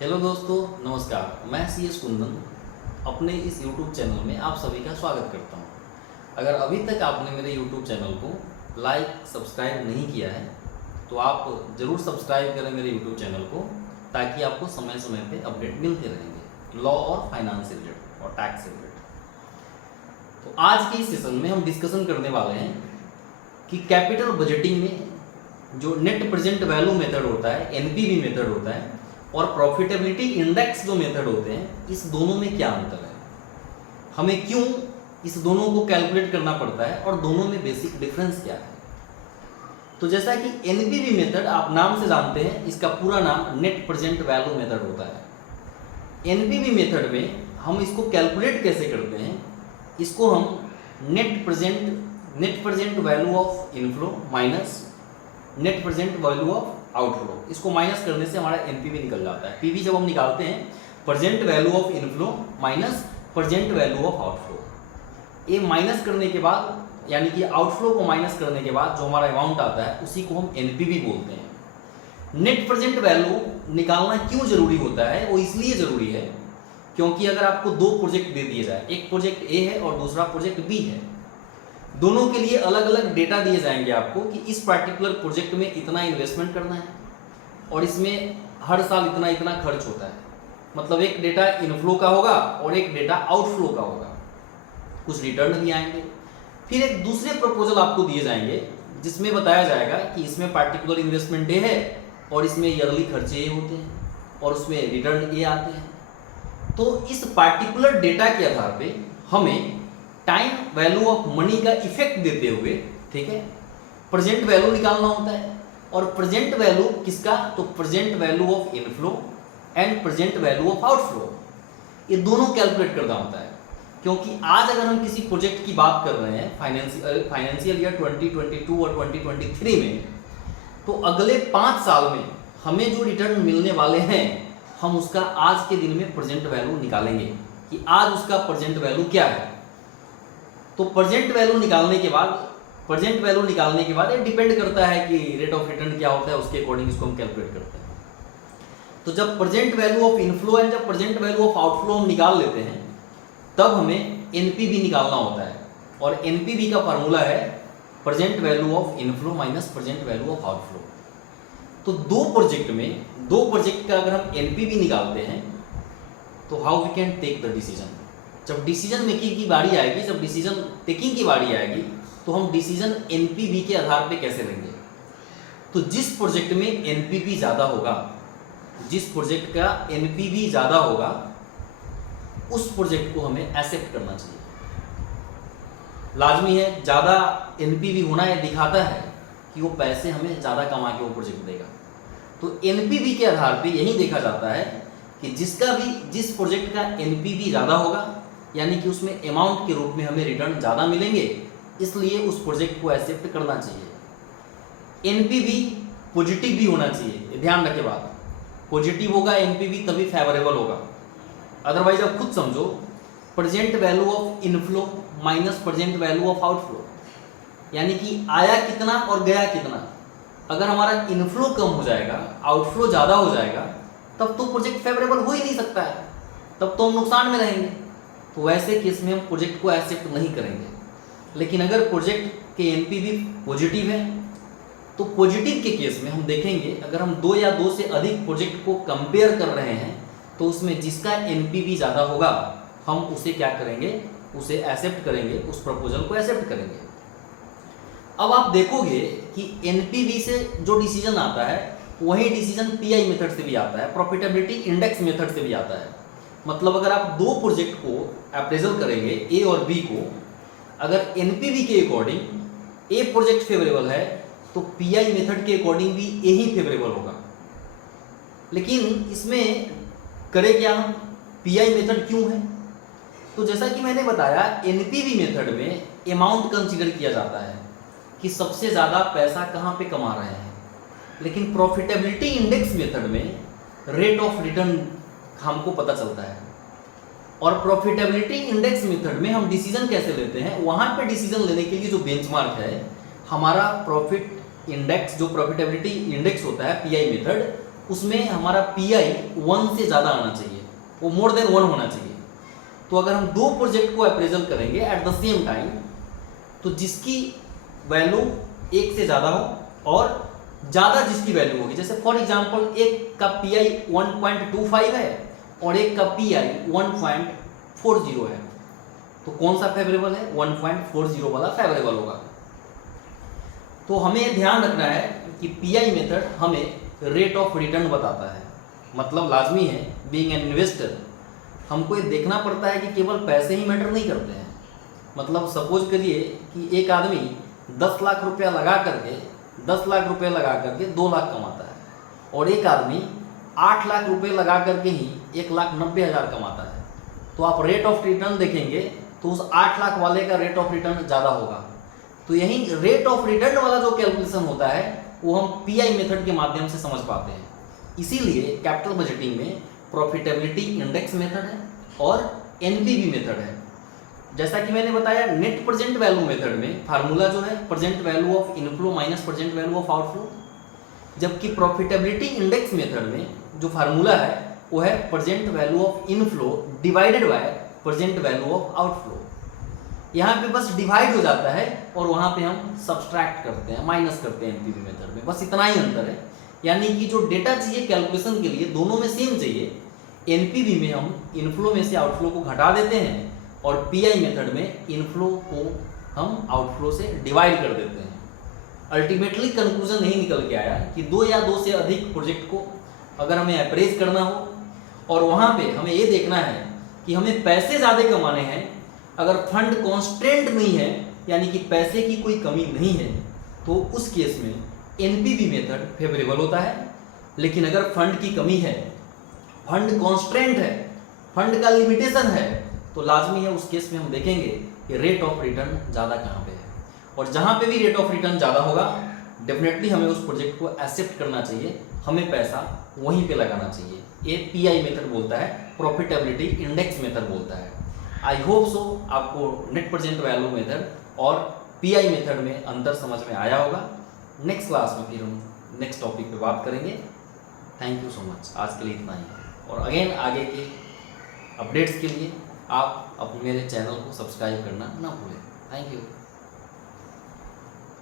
Hello दोस्तों, नमस्कार। मैं CS कुंदन अपने इस YouTube चैनल में आप सभी का स्वागत करता हूं। अगर अभी तक आपने मेरे YouTube चैनल को लाइक सब्सक्राइब नहीं किया है तो आप ज़रूर सब्सक्राइब करें मेरे YouTube चैनल को, ताकि आपको समय समय पे अपडेट मिलते रहेंगे लॉ और फाइनेंस से रिलेटेड और टैक्स से रिलेटेड। तो आज के इस सेशन में हम डिस्कशन करने वाले हैं कि कैपिटल बजटिंग में जो नेट प्रेजेंट वैल्यू मेथड होता है, NPV मेथड होता है, और प्रॉफिटेबिलिटी इंडेक्स जो मेथड होते हैं, इस दोनों में क्या अंतर है, हमें क्यों इस दोनों को कैलकुलेट करना पड़ता है और दोनों में बेसिक डिफरेंस क्या है। तो जैसा कि NPV मेथड आप नाम से जानते हैं, इसका पूरा नाम नेट प्रेजेंट वैल्यू मेथड होता है। NPV मेथड में हम इसको कैलकुलेट कैसे करते हैं, इसको हम net present value of inflow minus net present value of outflow, इसको माइनस करने से हमारा NPV निकल जाता है। PV जब हम निकालते हैं, present value of inflow minus present value of outflow, ये माइनस करने के बाद यानी कि आउटफ्लो को माइनस करने के बाद जो हमारा अमाउंट आता है उसी को हम NPV बोलते हैं। नेट प्रेजेंट वैल्यू निकालना क्यों जरूरी होता है, वो इसलिए जरूरी है क्योंकि अगर आपको दो प्रोजेक्ट दे दिए जाए, एक प्रोजेक्ट A है और दूसरा प्रोजेक्ट B है, दोनों के लिए अलग अलग डेटा दिए जाएंगे आपको कि इस पर्टिकुलर प्रोजेक्ट में इतना इन्वेस्टमेंट करना है और इसमें हर साल इतना इतना खर्च होता है। मतलब एक डेटा इनफ्लो का होगा और एक डेटा आउटफ्लो का होगा, कुछ रिटर्न भी आएंगे। फिर एक दूसरे प्रपोजल आपको दिए जाएंगे जिसमें बताया जाएगा कि इसमें पार्टिकुलर इन्वेस्टमेंट ए है और इसमें ईयरली खर्चे ए होते हैं और उसमें रिटर्न ए आते हैं। तो इस पार्टिकुलर डेटा के आधार पे हमें टाइम वैल्यू ऑफ मनी का इफेक्ट देते हुए, ठीक है, प्रेजेंट वैल्यू निकालना होता है। और प्रेजेंट वैल्यू किसका, तो present value of inflow and present value of outflow, ये दोनों कैलकुलेट करना होता है। क्योंकि आज अगर हम किसी प्रोजेक्ट की बात कर रहे हैं फाइनेंशियल ईयर 2022 और 2023 में, तो अगले 5 साल में हमें जो रिटर्न मिलने वाले हैं, हम उसका आज के दिन में प्रेजेंट वैल्यू निकालेंगे कि आज उसका प्रेजेंट वैल्यू क्या है। तो प्रेजेंट वैल्यू निकालने के बाद ये डिपेंड करता है कि रेट ऑफ रिटर्न क्या होता है, उसके अकॉर्डिंग इसको हम कैलकुलेट करते हैं। तो जब present value of inflow and जब प्रेजेंट वैल्यू ऑफ आउटफ्लो हम निकाल लेते हैं, तब हमें NPV निकालना होता है। और NPV का फार्मूला है present value of inflow minus present value of outflow. तो दो प्रोजेक्ट का अगर हम NPV निकालते हैं तो how we can take the decision. जब डिसीजन मेकिंग की बारी आएगी, जब डिसीजन टेकिंग की बारी आएगी, तो हम डिसीजन NPV के आधार पे कैसे लेंगे। तो जिस प्रोजेक्ट में NPV ज़्यादा होगा, जिस प्रोजेक्ट का NPV ज़्यादा होगा, उस प्रोजेक्ट को हमें एक्सेप्ट करना चाहिए। लाजमी है, ज़्यादा NPV होना है दिखाता है कि वो पैसे हमें ज़्यादा कमा के वो प्रोजेक्ट देगा। तो NPV के आधार पे यही देखा जाता है कि जिस प्रोजेक्ट का NPV ज़्यादा होगा, यानी कि उसमें अमाउंट के रूप में हमें रिटर्न ज़्यादा मिलेंगे, इसलिए उस प्रोजेक्ट को एक्सेप्ट करना चाहिए। NPV पॉजिटिव भी होना चाहिए, ध्यान रखे बात, पॉजिटिव होगा NPV तभी फेवरेबल होगा। अदरवाइज आप खुद समझो, present value of inflow minus present value of outflow, यानी कि आया कितना और गया कितना। अगर हमारा इनफ्लो कम हो जाएगा, आउटफ्लो ज़्यादा हो जाएगा, तब तो प्रोजेक्ट फेवरेबल हो ही नहीं सकता है, तब तो हम नुकसान में रहेंगे। तो वैसे केस में हम प्रोजेक्ट को एक्सेप्ट नहीं करेंगे। लेकिन अगर प्रोजेक्ट के NPV पॉजिटिव है, तो पॉजिटिव के केस में हम देखेंगे, अगर हम 2 या 2 से अधिक प्रोजेक्ट को कंपेयर कर रहे हैं, तो उसमें जिसका NPV ज़्यादा होगा, हम उसे क्या करेंगे, उसे एक्सेप्ट करेंगे, उस प्रपोजल को एक्सेप्ट करेंगे। अब आप देखोगे कि NPV से जो डिसीजन आता है, वही डिसीजन PI मेथड से भी आता है, प्रॉफिटेबिलिटी इंडेक्स मेथड से भी आता है। मतलब अगर आप दो प्रोजेक्ट को अप्रेजल करेंगे, A और B को, अगर NPV के अकॉर्डिंग A प्रोजेक्ट फेवरेबल है, तो PI मेथड के अकॉर्डिंग भी A ही फेवरेबल होगा। लेकिन इसमें करें क्या हम, PI मेथड क्यों है, तो जैसा कि मैंने बताया, NPV मेथड में अमाउंट कंसीडर किया जाता है कि सबसे ज़्यादा पैसा कहाँ पे कमा रहे हैं। लेकिन प्रॉफिटेबिलिटी इंडेक्स मेथड में रेट ऑफ रिटर्न हमको पता चलता है। और प्रॉफिटेबिलिटी इंडेक्स मेथड में हम डिसीजन कैसे लेते हैं, वहां पे डिसीजन लेने के लिए जो बेंचमार्क है, हमारा प्रॉफिट इंडेक्स, जो प्रॉफिटेबिलिटी इंडेक्स होता है PI मेथड, उसमें हमारा PI 1 से ज़्यादा आना चाहिए, वो मोर देन 1 होना चाहिए। तो अगर हम दो प्रोजेक्ट को अप्रेजल करेंगे एट द सेम टाइम, तो जिसकी वैल्यू 1 से ज़्यादा हो और ज़्यादा जिसकी वैल्यू होगी, जैसे फॉर एग्जांपल एक का PI 1.25 है और एक का PI 1.40 है, तो कौन सा फेवरेबल है? 1.40 वाला फेवरेबल होगा। तो हमें ध्यान रखना है कि PI मेथड हमें रेट ऑफ रिटर्न बताता है, मतलब लाजमी है बीइंग एन इन्वेस्टर हमको ये देखना पड़ता है कि केवल पैसे ही मैटर नहीं करते हैं। मतलब सपोज करिए कि एक आदमी 10 लाख रुपया लगा करके 2 लाख कमाता है और एक आदमी 8 लाख रुपए लगा करके ही 1,90,000 कमाता है, तो आप रेट ऑफ रिटर्न देखेंगे तो उस 8 लाख वाले का रेट ऑफ रिटर्न ज़्यादा होगा। तो यही रेट ऑफ रिटर्न वाला जो कैलकुलेशन होता है वो हम PI मेथड के माध्यम से समझ पाते हैं। इसीलिए कैपिटल बजटिंग में प्रॉफिटेबिलिटी इंडेक्स मेथड है और NPV मेथड है। जैसा कि मैंने बताया, नेट प्रेजेंट वैल्यू मेथड में फार्मूला जो है present value of inflow minus present value of outflow, जबकि प्रॉफिटेबिलिटी इंडेक्स मेथड में जो फार्मूला है वो है present value of inflow divided by present value of outflow. यहाँ पे बस डिवाइड हो जाता है और वहाँ पे हम सब्सट्रैक्ट करते हैं, माइनस करते हैं NPV मेथड में, बस इतना ही अंतर है। यानी कि जो डेटा चाहिए कैलकुलेशन के लिए दोनों में सेम चाहिए। NPV में हम इनफ्लो में से आउटफ्लो को घटा देते हैं और PI मेथड में इनफ्लो को हम आउटफ्लो से डिवाइड कर देते हैं। अल्टीमेटली कंक्लूजन यही निकल के आया कि 2 या 2 से अधिक प्रोजेक्ट को अगर हमें अप्रेज करना हो और वहाँ पे हमें ये देखना है कि हमें पैसे ज़्यादा कमाने हैं, अगर फंड कॉन्स्टेंट नहीं है यानी कि पैसे की कोई कमी नहीं है, तो उस केस में NPV मेथड फेवरेबल होता है। लेकिन अगर फंड की कमी है, फंड कॉन्स्टेंट है, फंड का लिमिटेशन है, तो लाजमी है उस केस में हम देखेंगे कि रेट ऑफ रिटर्न ज़्यादा कहाँ पे है। और जहाँ पे भी रेट ऑफ रिटर्न ज़्यादा होगा डेफिनेटली हमें उस प्रोजेक्ट को एक्सेप्ट करना चाहिए, हमें पैसा वहीं पे लगाना चाहिए। ये PI मेथड बोलता है, प्रॉफिटेबिलिटी इंडेक्स मेथड बोलता है। आई होप सो आपको नेट प्रेजेंट वैल्यू मेथड और PI मेथड में अंतर समझ में आया होगा। नेक्स्ट क्लास में फिर हम नेक्स्ट टॉपिक पे बात करेंगे। थैंक यू सो मच, आज के लिए इतना ही। और अगेन आगे के अपडेट्स के लिए आप अपने मेरे चैनल को सब्सक्राइब करना ना भूलें। Thank you.